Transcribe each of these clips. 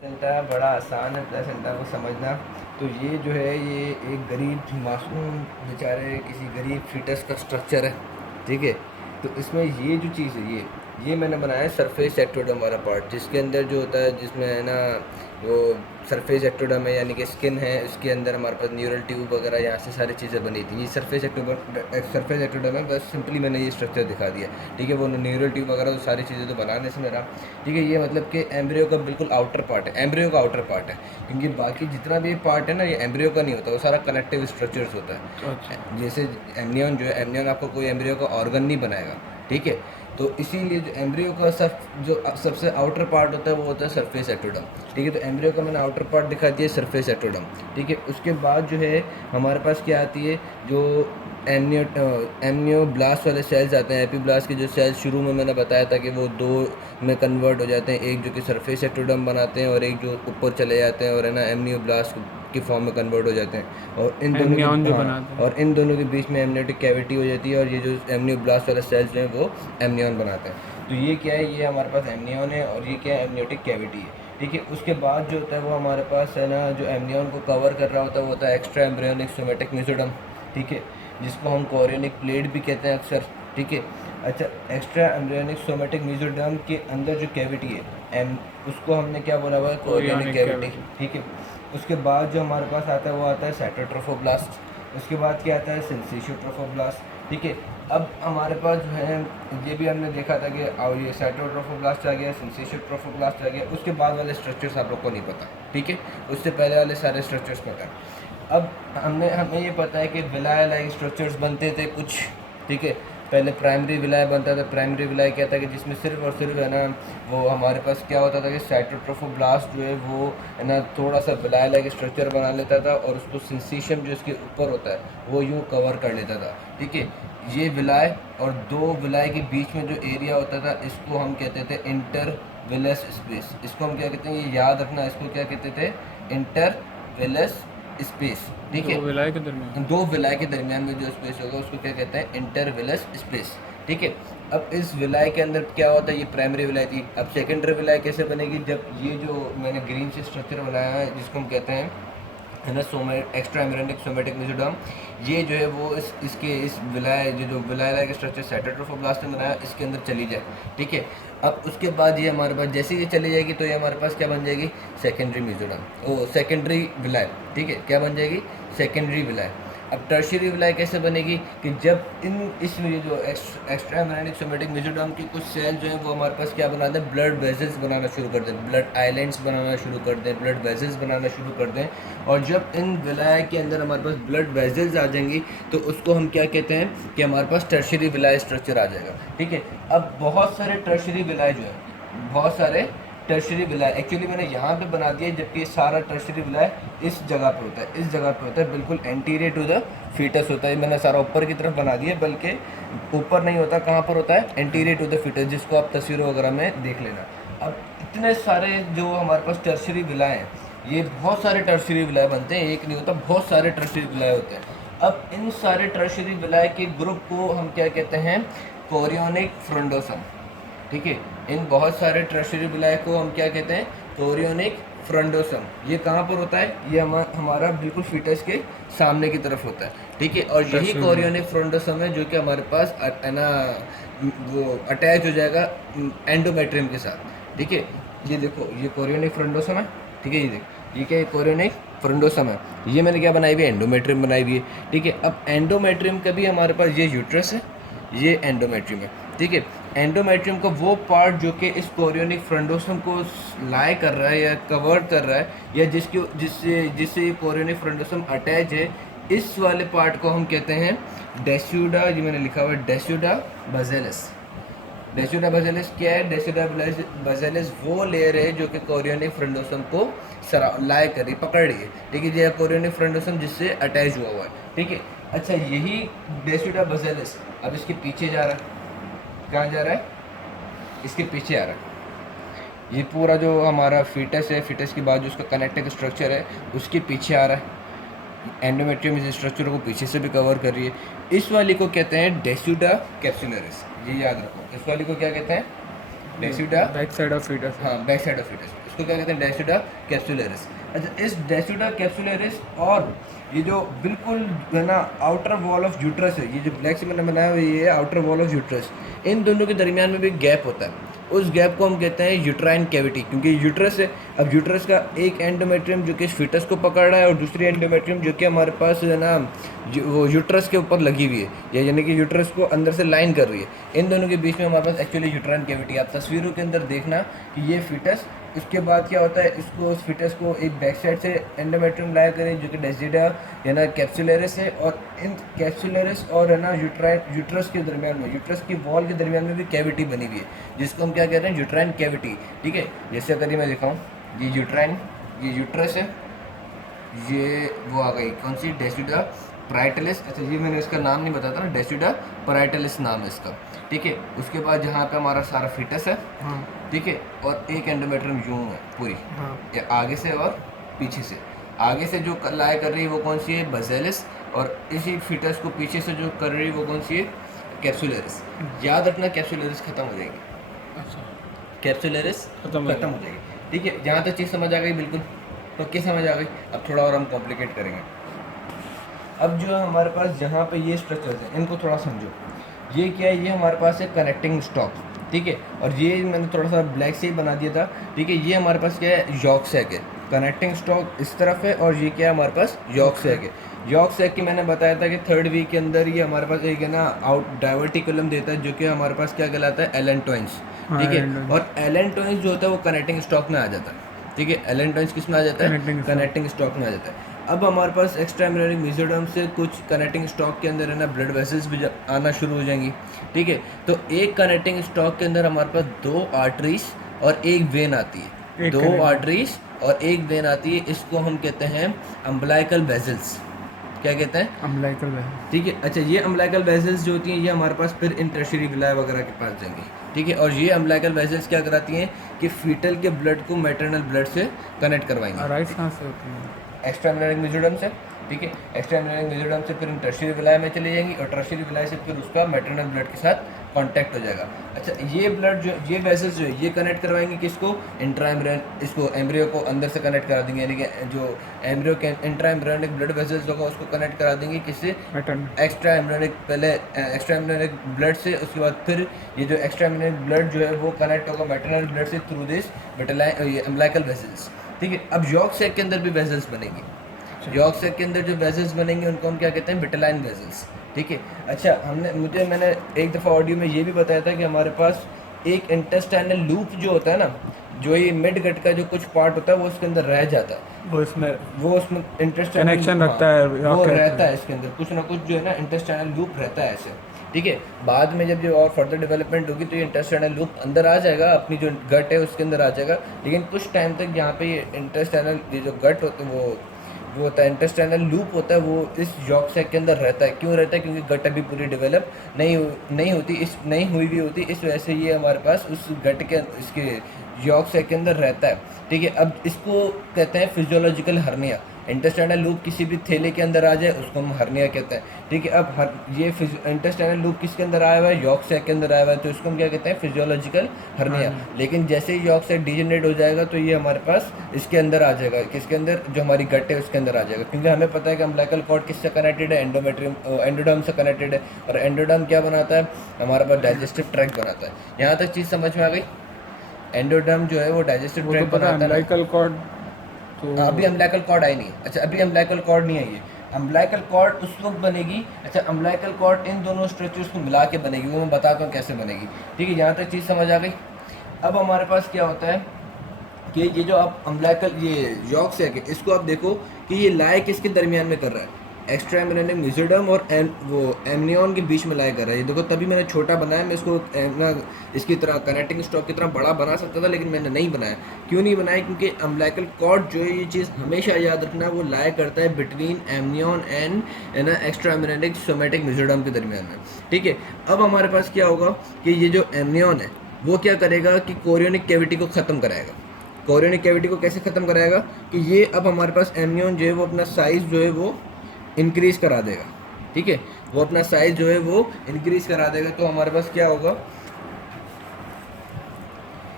Placenta बड़ा आसान है प्लेसेंटा को समझना। तो ये जो है ये एक गरीब मासूम बेचारे किसी गरीब फीटस का स्ट्रक्चर है, ठीक है। तो इसमें ये जो चीज़ है ये मैंने बनाया है सरफेस एक्टोडर्म वाला पार्ट, जिसके अंदर जो होता है जिसमें है ना वो सरफेस एक्टोडर्म है यानी कि स्किन है, इसके अंदर हमारे पास न्यूरल ट्यूब वगैरह यहाँ से सारी चीज़ें बनी थी। ये सरफेस एक्टोडर्म है, बस सिंपली मैंने ये स्ट्रक्चर दिखा दिया, ठीक है। वो न्यूरल ट्यूब वगैरह तो सारी चीज़ें तो बनाने से मेरा, ठीक है। ये मतलब कि एम्ब्रियो का बिल्कुल आउटर पार्ट है, एम्ब्रियो का आउटर पार्ट है, क्योंकि बाकी जितना भी पार्ट है ना ये एम्ब्रियो का नहीं होता, वो सारा कनेक्टिव स्ट्रक्चर्स होता अच्छा। है। जैसे एमनियन जो है, एमनियन आपको कोई एम्ब्रियो का ऑर्गन नहीं बनाएगा, ठीक है। तो इसीलिए जो एम्ब्रियो का जो सबसे आउटर पार्ट होता है वो होता है सरफेस एक्टोडर्म, ठीक है। तो एम्ब्रियो का मैंने आउटर पार्ट दिखा दिया सरफेस एक्टोडर्म, ठीक है। उसके बाद जो है हमारे पास क्या आती है, जो एमनियोब्लास्ट वाले सेल्स आते हैं। एपीब्लास्ट के जो सेल्स शुरू में मैंने बताया था कि वो दो में कन्वर्ट हो जाते हैं, एक जो कि सरफेस एक्टोडर्म बनाते हैं और एक जो ऊपर चले जाते हैं और है ना एमनियोब्लास्ट की फॉर्म में कन्वर्ट हो जाते हैं। और इन दोनों एमनियॉन के जो बनाते हैं। और इन दोनों के बीच में एमनियोटिक कैविटी हो जाती है और ये जो एमनियोब्लास्ट वाले सेल्स जो हैं वो एमनियन बनाते हैं। तो ये क्या है, ये हमारे पास एमनियन है और ये क्या है, एमनियोटिक कैविटी है, ठीक है। उसके बाद जो होता है वो हमारे पास है ना जो एमनियन को कवर कर रहा होता है वो होता है एक्स्ट्रा एम्ब्रियोनिक सोमेटिक मेसोडर्म, ठीक है, जिसको हम कोरियोनिक प्लेट भी कहते हैं अक्सर, ठीक है। अच्छा, एक्स्ट्रा एम्ब्रियोनिक सोमेटिक मेसोडर्म के अंदर जो कैविटी है एम उसको हमने क्या बोला हुआ है, कोरियोनिक कोरियोनिक कैविटी, कैविटी। ठीक है। उसके बाद जो हमारे पास आता है वो आता है साइटोट्रोफोब्लास्ट। उसके बाद क्या आता है, सिंथेसियोट्रोफोब्लास्ट, ठीक है। अब हमारे पास जो है ये भी हमने देखा था कि ये साइटोट्रोफोब्लास्ट आ गया, सिंथेसियोट्रोफोब्लास्ट आ गया, उसके बाद वाले स्ट्रक्चर्स आप लोग को नहीं पता, ठीक है। उससे पहले वाले सारे स्ट्रक्चर्स पता है। अब हमें ये पता है कि विलाय लाइक स्ट्रक्चर्स बनते थे कुछ, ठीक है। पहले प्राइमरी विलाय बनता था। प्राइमरी विलाय क्या था कि जिसमें सिर्फ और सिर्फ है ना वो हमारे पास क्या होता था कि साइटोट्रोफोब्लास्ट जो है वो है ना थोड़ा सा विलाय लाइक स्ट्रक्चर बना लेता था और उसको सिंसीशियम जो इसके ऊपर होता है वो यूँ कवर कर लेता था, ठीक है। ये विलाय और दो विलाय के बीच में जो एरिया होता था इसको हम कहते थे इंटर विलस स्पेस। इसको हम क्या कहते हैं, ये याद रखना, इसको क्या कहते थे, इंटर विलस स्पेस, ठीक है। दो विलाय के दरमियान। दो विलाय के दरमियान में जो स्पेस होगा उसको क्या कहते हैं, इंटरविलस स्पेस, ठीक है। अब इस विलाय के अंदर क्या होता है, ये प्राइमरी विलाय थी। अब सेकेंडरी विलाय कैसे बनेगी, जब ये जो मैंने ग्रीन से स्ट्रक्चर बनाया है जिसको हम कहते हैं है ना एक्स्ट्रा एम्ब्रियोनिक सोमेटिक मेसोडर्म, ये जो है वो इस विलाय जो विलाय लाइक स्ट्रक्चर साइटोट्रोफोब्लास्ट ने बनाया इसके अंदर चली जाए, ठीक है। अब उसके बाद ये हमारे पास जैसे ये चली जाएगी तो ये हमारे पास क्या बन जाएगी, सेकेंडरी मेसोडर्म, ओ सेकेंडरी विलाय, ठीक है। क्या बन जाएगी, सेकेंडरी विलाय। अब टर्शियरी विलाय कैसे बनेगी कि जब ये जो एक्स्ट्रा एम्ब्रियोनिक सोमेटिक मेसोडर्म की कुछ सेल जो हैं वो हमारे पास क्या बनाते हैं, ब्लड वेजल्स बनाना शुरू कर दें, ब्लड आइलैंड्स बनाना शुरू कर दें, ब्लड वेजल्स बनाना शुरू कर दें। और जब इन विलाय के अंदर हमारे पास ब्लड वेजल्स आ जाएंगी तो उसको हम क्या कहते हैं कि हमारे पास टर्शियरी विलाय स्ट्रक्चर आ जाएगा, ठीक है। अब बहुत सारे टर्शियरी विलाय जो है, बहुत सारे टर्शियरी विलाय एक्चुअली मैंने यहाँ पे बना दिया, जबकि सारा टर्शियरी विलाय इस जगह पे होता है, इस जगह पे होता है, बिल्कुल एंटीरियर टू द फीटस होता है। मैंने सारा ऊपर की तरफ बना दिया, बल्कि ऊपर नहीं होता, कहाँ पर होता है, एंटीरियर टू द फीटस, जिसको आप तस्वीरों वगैरह में देख लेना। अब इतने सारे जो हमारे पास टर्शियरी विलाय हैं, ये बहुत सारे टर्शियरी विलाय बनते हैं, एक नहीं होता, बहुत सारे टर्शियरी विलाय होते हैं। अब इन सारे टर्शियरी विलाय के ग्रुप को हम क्या कहते हैं, कोरियोनिक फ्रोंडोसम, ठीक है। इन बहुत सारे टर्शियरी विलाय को हम क्या कहते हैं, कोरियोनिक फ्रोंडोसम। ये कहाँ पर होता है, ये हमारा बिल्कुल फीटस के सामने की तरफ होता है, ठीक है। और यही कोरियोनिक फ्रोंडोसम है जो कि हमारे पास है ना वो अटैच हो जाएगा एंडोमेट्रियम के साथ, ठीक है। ये देखो ये कोरियोनिक फ्रोंडोसम है, ठीक है। ये देखो ये क्या है, कोरियोनिक फ्रोंडोसम है। ये मैंने क्या बनाई हुई है, एंडोमेट्रियम बनाई हुई है, ठीक है। अब एंडोमेट्रियम का भी हमारे पास ये यूट्रस है, ये एंडोमेट्रियम है, ठीक है। एंडोमेट्रियम का वो पार्ट जो कि इस कोरियोनिक फ्रोंडोसम को लाई कर रहा है या कवर कर रहा है या जिससे ये कोरियोनिक फ्रोंडोसम अटैच है, इस वाले पार्ट को हम कहते हैं डेस्यूडा। ये मैंने लिखा हुआ है डेस्यूडा बेसिलस। डेस्यूडा बेसिलस क्या है, डेस्यूडा बेसिलस वो लेयर है जो कि कोरियोनिक फ्रोंडोसम को लाई कर रही, पकड़ रही है, ठीक है। ये कोरियोनिक फ्रोंडोसम जिससे अटैच हुआ है, ठीक है। अच्छा, यही डेस्यूडा बेसिलस अब इसके पीछे जा रहा है, कहाँ जा रहा है, इसके पीछे आ रहा है। ये पूरा जो हमारा फीटस है, फीटस के बाद जो उसका कनेक्टिव स्ट्रक्चर है उसके पीछे आ रहा है। एंडोमेट्रियम इस स्ट्रक्चर को पीछे से भी कवर कर रही है। इस वाली को कहते हैं डेस्यूडा कैप्सुलरिस, ये याद रखो। इस वाली को क्या कहते हैं, डेस्यूडा, बैक साइड ऑफ फीटस। हाँ बैक साइड ऑफ फीटस। उसको क्या कहते हैं, डेस्यूडा कैप्सुलरिस। अच्छा, इस डेस्यूडा कैप्सुलरिस और ये जो बिल्कुल है ना आउटर वॉल ऑफ यूट्रस है, ये जो ब्लैक से मैंने बनाया हुआ ये है आउटर वॉल ऑफ यूट्रस, इन दोनों के दरमियान में भी गैप होता है, उस गैप को हम कहते हैं यूट्राइन कैविटी, क्योंकि यूट्रस है। अब यूट्रस का एक एंडोमेट्रियम जो कि इस फीटस को पकड़ रहा है और दूसरी एंडोमेट्रियम जो कि हमारे पास है ना वो यूट्रस के ऊपर लगी हुई है, यानी कि यूट्रस को अंदर से लाइन कर रही है, इन दोनों के बीच में हमारे पास एक्चुअली यूट्राइन कैविटी। आप तस्वीरों के अंदर देखना कि ये फीटस, उसके बाद क्या होता है, इसको उस फीटस को एक बैक साइड से एंडोमेट्रियम लाया करें जो कि डेस्यूडा या ना कैप्सुलरिस है, और इन कैप्सुलरिस और है ना यूट्रस के दरमियान में, यूट्रस की वॉल के दरमियान में भी कैविटी बनी हुई है, जिसको हम क्या कहते हैं, यूट्राइन कैविटी। ठीक है, जैसे अगर ये मैं दिखाऊँ, ये यूट्राइन, ये यूट्रस है, ये वो आ गई कौन सी, डेस्यूडा पैराइटलिस। अच्छा, ये मैंने इसका नाम नहीं बताया था ना, डेस्यूडा पैराइटलिस नाम है इसका। ठीक है, उसके बाद जहाँ पे हमारा सारा फीटस है, हाँ, ठीक है, और एक एंडोमेट्रियम यूं है पूरी, हाँ, ये आगे से और पीछे से, आगे से जो लाया कर रही है वो कौन सी है, बसेलिस, और इसी फीटस को पीछे से जो कर रही है वो कौन सी है, कैप्सुलरिस। याद रखना कैप्सुलरिस खत्म हो जाएगी। अच्छा, कैप्सुलरिस खत्म हो जाएगी। ठीक है, जहाँ तक चीज़ समझ आ गई, बिल्कुल पक्की समझ आ गई। अब थोड़ा और हम कॉम्प्लिकेट करेंगे। अब जो है हमारे पास जहाँ पे ये स्ट्रक्चर्स हैं इनको थोड़ा समझो। ये क्या है, ये हमारे पास है कनेक्टिंग स्टॉक, ठीक है, और ये मैंने थोड़ा सा ब्लैक से ही बना दिया था। ठीक है, ये हमारे पास क्या है, यॉर्क सैक है, कनेक्टिंग स्टॉक इस तरफ है, और ये क्या है हमारे पास, यॉर्क सैक है। यॉर्क सैक की मैंने बताया था कि थर्ड वीक के अंदर ये हमारे पास एक है ना आउट डाइवर्टिकुलम देता है, जो कि हमारे पास क्या कहलाता है, एलेंटोइंस। ठीक है, और एलेंटोइंस जो होता है वो कनेक्टिंग स्टॉक में आ जाता है। ठीक है, एलेंटोइंस किस में आ जाता है, कनेक्टिंग स्टॉक में आ जाता है। अब हमारे पास एक्स्ट्रा एम्ब्रियोनिक मेसोडर्म से कुछ कनेक्टिंग स्टॉक के अंदर है ना ब्लड वेसल्स भी आना शुरू हो जाएंगी। ठीक है, तो एक कनेक्टिंग स्टॉक के अंदर हमारे पास 2 आर्टरीज और एक वेन आती है, 2 आर्टरीज और एक वेन आती है, इसको हम कहते हैं अम्बलाइकल वेसल्स। क्या कहते हैं, अम्बलाइकल वेसल्स। ठीक है, अच्छा, ये अम्बलाइकल वेसल्स जो होती हैं ये हमारे पास फिर इन टर्शियरी विलाय वगैरह के पास जाएंगी। ठीक है, और ये अम्बलाइकल वेसल्स क्या कराती हैं कि फीटल के ब्लड को मैटरनल ब्लड से कनेक्ट करवाएंगे। राइट, कहाँ से होती है, एक्स्ट्रा एम्ब्रियोनिक मेसोडर्म से। ठीक है, एक्स्ट्रा एम्ब्रियोनिक मेसोडर्म से फिर टर्शियरी विलाय में चली जाएंगी, और टर्शियरी विलाय से फिर उसका मैटरनल ब्लड के साथ कांटेक्ट हो जाएगा। अच्छा, ये ब्लड जो, ये वेसल्स जो है ये कनेक्ट करवाएंगे किसको, इंट्रा एम्ब्रियन, इसको एम्ब्रियो को अंदर से कनेक्ट करा देंगे, यानी कि जो एम्ब्रियो के इंट्रा एम्ब्रियोनिक ब्लड वेसल्स होगा उसको कनेक्ट करा देंगे किससे, एक्स्ट्रा एम्ब्रियोनिक, पहले एक्स्ट्रा एम्ब्रियोनिक ब्लड से, उसके बाद फिर ये जो एक्स्ट्रा एम्ब्रियोनिक ब्लड जो है वो कनेक्ट होगा मैटरनल ब्लड से थ्रू दिस अम्बलाइकल वेसल्स। ठीक है, अब यॉर्क सैक के अंदर भी वेसल्स बनेंगी, यॉर्क सैक के अंदर जो वेसल्स बनेंगे उनको हम क्या कहते हैं, विटेलाइन वेसल्स। ठीक है, अच्छा, मैंने एक दफ़ा ऑडियो में ये भी बताया था कि हमारे पास एक इंटेस्टाइनल लूप जो होता है ना, जो ये मिड गट का जो कुछ पार्ट होता है वो उसके अंदर रह जाता है, वो उसमें इंटेस्टाइनल कनेक्शन रखता है, वो रहता है इसके अंदर कुछ ना कुछ जो है ना इंटेस्टाइनल लूप रहता है ऐसे। ठीक है, बाद में जब जो और फर्दर डेवलपमेंट होगी तो ये इंटेस्टाइनल लूप अंदर आ जाएगा, अपनी जो गट है उसके अंदर आ जाएगा, लेकिन कुछ टाइम तक यहाँ पे ये इंटेस्टाइनल ये जो गट होता है वो होता है, इंटेस्टाइनल लूप होता है, वो इस यॉर्क सैक के अंदर रहता है। क्यों रहता है, क्योंकि गट अभी पूरी डेवलप नहीं हुई भी होती, इस वजह से ये हमारे पास उस गट के इसके यॉर्क सैक के अंदर रहता है। ठीक है, अब इसको कहते हैं फिजियोलॉजिकल हर्निया। इंटेस्टाइनल लूप किसी भी थैले के अंदर आ जाए उसको हम हर्निया कहते हैं। ठीक है, अब ये इंटेस्टाइनल लूप किसके अंदर आया हुआ है, यॉर्क सैक के अंदर आया हुआ है, तो इसको हम क्या कहते हैं, फिजियोलॉजिकल हर्निया। लेकिन जैसे ही यॉर्क सैक डिजेनरेट हो जाएगा तो ये हमारे पास इसके अंदर आ जाएगा, किसके अंदर, जो हमारी गट है उसके अंदर आ जाएगा, क्योंकि हमें पता है कि अम्बलाइकल कॉर्ड किससे कनेक्टेड है, एंडोडर्म से कनेक्टेड है, और एंडोडर्म क्या बनाता है, हमारे पास डाइजेस्टिव ट्रैक्ट बनाता है। यहाँ तक चीज़ समझ में आ गई, एंडोडर्म जो है वो डाइजेस्टिव ट्रैक्ट बनाता है। अम्बलाइकल कॉर्ड तो अभी अम्बलाइकल कॉर्ड आई नहीं। अच्छा, अभी अम्बलाइकल कॉर्ड नहीं आई है, अम्बलाइकल कॉर्ड उस वक्त बनेगी। अच्छा, अम्बलाइकल कॉर्ड इन दोनों स्ट्रक्चर्स को मिला के बनेगी, वो मैं बताता हूँ कैसे बनेगी। ठीक है, यहाँ तक चीज़ समझ आ गई। अब हमारे पास क्या होता है कि ये जो आप अम्बलाइकल ये यॉर्क सैक है, इसको आप देखो कि ये लाए किसके दरमियान में कर रहा है, एक्स्ट्रा एम्ब्रियोनिक मेसोडर्म और वो एमनियन के बीच में लाया कर रहा है। ये देखो, तभी मैंने छोटा बनाया, मैं इसको इसकी तरह कनेक्टिंग स्टॉक की तरह बड़ा बना सकता था, लेकिन मैंने नहीं बनाया। क्यों नहीं बनाया, क्योंकि अम्बलाइकल कॉर्ड जो है, ये चीज़ हमेशा याद रखना, वो लाया करता है बिटवीन एमनियन एंड है ना एक्स्ट्रा एम्ब्रियोनिक सोमेटिक मेसोडर्म के दरमियान में। ठीक है, अब हमारे पास क्या होगा कि ये जो एमनियन है वो क्या करेगा कि कोरियोनिक कैविटी को ख़त्म कराएगा। कोरियोनिक कैविटी को कैसे ख़त्म कराएगा कि ये अब हमारे पास एमनियन जो है वो अपना साइज़ जो है वो इंक्रीज करा देगा। ठीक है, वो अपना साइज जो है वो इंक्रीज करा देगा, तो हमारे पास क्या होगा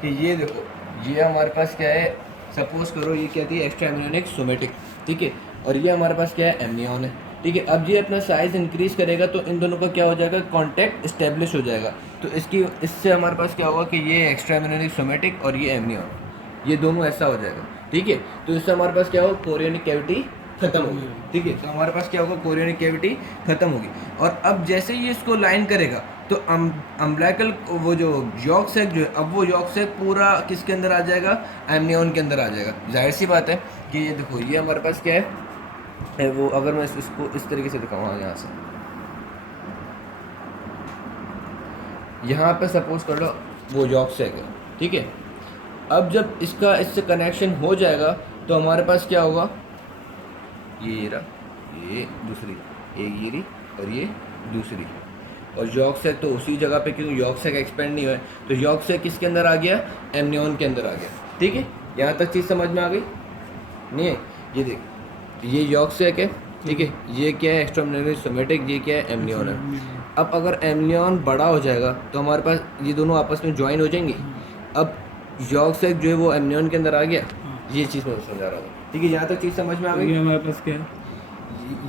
कि ये देखो, ये हमारे पास क्या है, सपोज करो ये क्या थी, एक्स्ट्रा एम्नियोनिक सोमेटिक, ठीक है, और ये हमारे पास क्या है, एमनियन है, ठीक है। अब ये अपना साइज इंक्रीज करेगा तो इन दोनों का क्या हो जाएगा, कांटेक्ट इस्टेब्लिश हो जाएगा। तो इससे हमारे पास क्या होगा कि ये एक्स्ट्रा एम्नियोनिक सोमेटिक और ये एमनियन, ये दोनों ऐसा हो जाएगा, ठीक है। तो इससे हमारे पास क्या होगा, कोरियोनिक कैविटी खत्म होगी, ठीक है। तो हमारे पास क्या होगा, कोरियोनिक कैविटी खत्म होगी। और अब जैसे ही इसको लाइन करेगा तो अम्बलाइकल वो जो यॉर्क सैक जो है, अब वो यॉर्क सैक पूरा किसके अंदर आ जाएगा, एमनियन के अंदर आ जाएगा। जाहिर सी बात है कि ये देखो ये हमारे पास क्या है, वो अगर मैं इसको इस तरीके से दिखाऊँ, हाँ यहाँ से, यहाँ पे सपोज कर लो वो यॉर्क सैक है, ठीक है। अब जब इसका इससे कनेक्शन हो जाएगा तो हमारे पास क्या होगा, ये रहा, ये दूसरी, एक ये रही और ये दूसरी, और यॉर्क सैक तो उसी जगह पे, क्योंकि यॉर्क सैक एक्सपेंड नहीं हुआ है, तो यॉर्क सैक किसके अंदर आ गया, एमनियन के अंदर आ गया, ठीक है। यहाँ तक चीज़ समझ में आ गई नहीं है? ये देख, ये यॉर्क सैक है, ठीक है, ये क्या है, एक्स्ट्रा एम्नियोनिक सोमेटिक, ये क्या है, एमनियन है। अब अगर एमनियन बड़ा हो जाएगा तो हमारे पास ये दोनों आपस में ज्वाइन हो जाएंगे। अब यॉर्क सैक जो है वो एमनियन के अंदर आ गया, ये चीज़ मैं समझा रहा हूँ, ठीक है। यहाँ तक चीज़ समझ में आ गई। हमारे पास क्या है,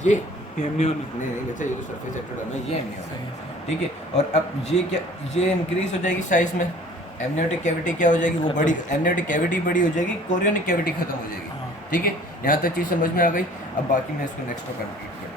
ये एमनियन नहीं बच्चा, ये तो सरफेस एक्टेड है ना, ये एमनियन है, ठीक है। और अब ये क्या, ये इंक्रीज हो जाएगी साइज में, एमनियोटिक कैविटी क्या हो जाएगी, वो बड़ी, एमनियोटिक कैविटी बड़ी हो जाएगी, कोरियोनिक कैविटी खत्म हो जाएगी, ठीक है। यहाँ तक चीज़ समझ में आ गई। अब बाकी मैं इसको नेक्स्ट में कंप्लीट कर